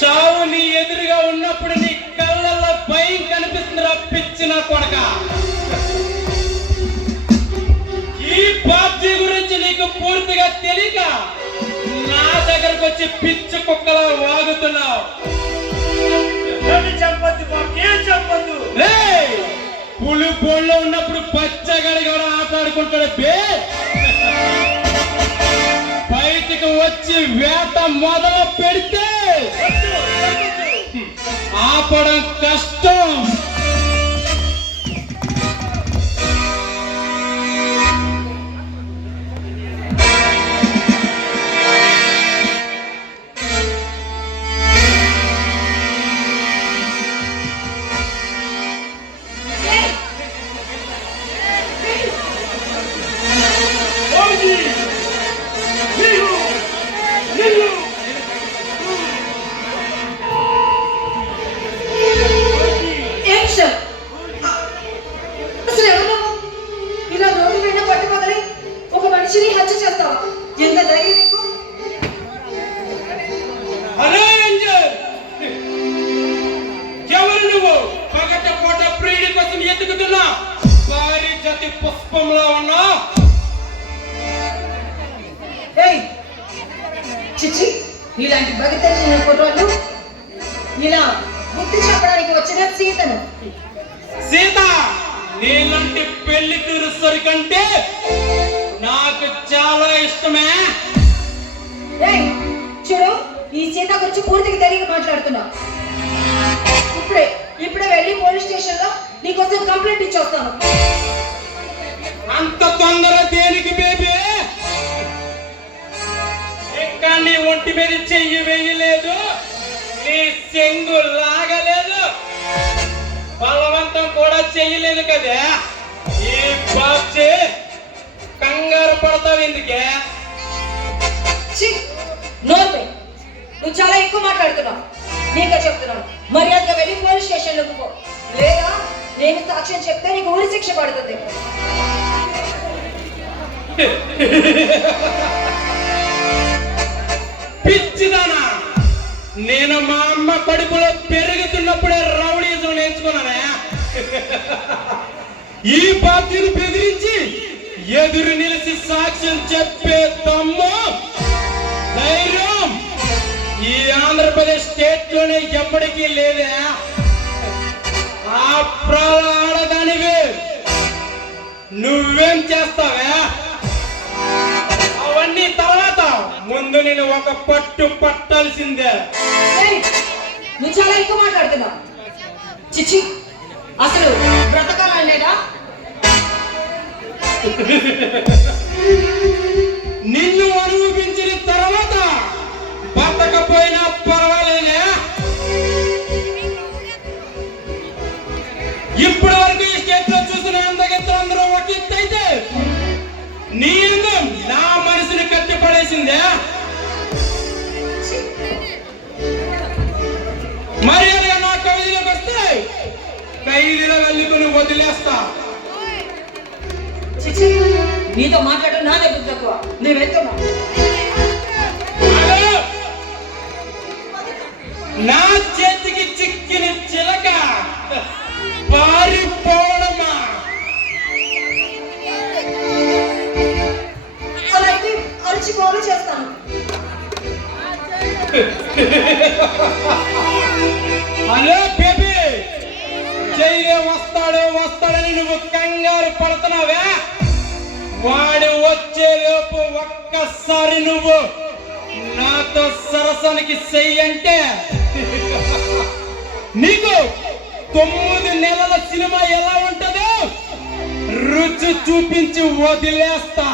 చావు నీ ఎదురుగా ఉన్నప్పుడు నీ కళ్ళల్లో భయం కనిపిస్తుంది రప్పించిన కొడక. ఈ బాబ్జీ గురించి నీకు పూర్తిగా తెలియక నా దగ్గరకు వచ్చి పిచ్చి కుక్కలా వాగుతున్నావు. పులి బోన్లో ఉన్నప్పుడు పచ్చగడి కూడా ఆటాడుకుంటాడు బే. బయటికి వచ్చి వేట మొదలు పెడితే ఆపడం కష్టం. పుష్పంలో ఉన్నా చిచ్చి, ఇలాంటి భగతల్ని ఫోటోలు ఇలా గుర్తు చెప్పడానికి వచ్చిన సీతను. సీత నీలాంటి పెళ్లి తీరుసరి కంటే నాకు చాలా ఇష్టమే. చూడు, ఈ సీత గురించి పూర్తిగా తెలియక మాట్లాడుతున్నా. ఇప్పుడే వెళ్ళి పోలీస్ స్టేషన్ లో నీకోసం కంప్లైంట్ ఇచ్చొస్తాను. అంత తొందర దేనికి బేబీ? ఇంకా నీ ఒంటి మీద చెయ్యి వేయలేదు, నీ చెంగు లాగలేదు, బలవంతం కూడా చెయ్యలేదు కదా. ఈ బాబ్జీ కంగారు పడతావు ఎందుకే? నువ్వు చాలా ఎక్కువ మాట్లాడుతున్నావు. నీకే చెప్తున్నావు, మర్యాదగా వెళ్ళి పోలీస్ స్టేషన్ లోకి పో, లేదా నేను సాక్ష్యం చెప్తే నీకు ఊరి శిక్ష పడుతుంది. పిచ్చిదానా, నేను మా అమ్మ కడుపులో పెరుగుతున్నప్పుడే రౌడీజం నేర్చుకున్నానే. ఈ బాధ్యతను బెదిరించి ఎదురు నిలిచి సాక్ష్యం చెప్పే దమ్ము ధైర్యం ఈ ఆంధ్రప్రదేశ్ స్టేట్ లోనే ఎప్పటికీ లేదే. ఆ ఆడదానివి నువ్వేం చేస్తావే? అవన్నీ తర్వాత, ముందు నేను ఒక పట్టు పట్టాల్సిందే. నువ్వు చాలా ఎక్కువ మాట్లాడుతున్నావు. చిచ్చి, అసలు బ్రతకాలనేదా? నిన్ను అనుభవించిన తర్వాత బతకపోయినా పర్వాలేదే. ఇప్పటి వరకు ఈ స్టేట్ లో చూసిన అందగెత్తలు అందరూ ఒట్టిత్తైతే నీ అందం నా మనసుని కట్టిపడేసిందే. మర్యాదగా నా ఖైదీలోకి వస్తే ఖైదీలో వెళ్ళుకుని వదిలేస్తా. నీతో మాట్లాడు నా దగ్గర తక్కువ. నేను వెళ్తున్నా. నా చేతికి చిక్కిన చిలక పారిపోవడమా? అలాగే అరిచి ఫాలో చేస్తాను. హలో బేబీ, చెయ్యి వస్తాడని నువ్వు కంగారు పడుతున్నావే? వాడు వచ్చేలోపు ఒక్కసారి నువ్వు నాతో సరసానికి చెయ్యంటే నీకు 9 నెలల సినిమా ఎలా ఉంటుందో రుచి చూపించి వదిలేస్తా.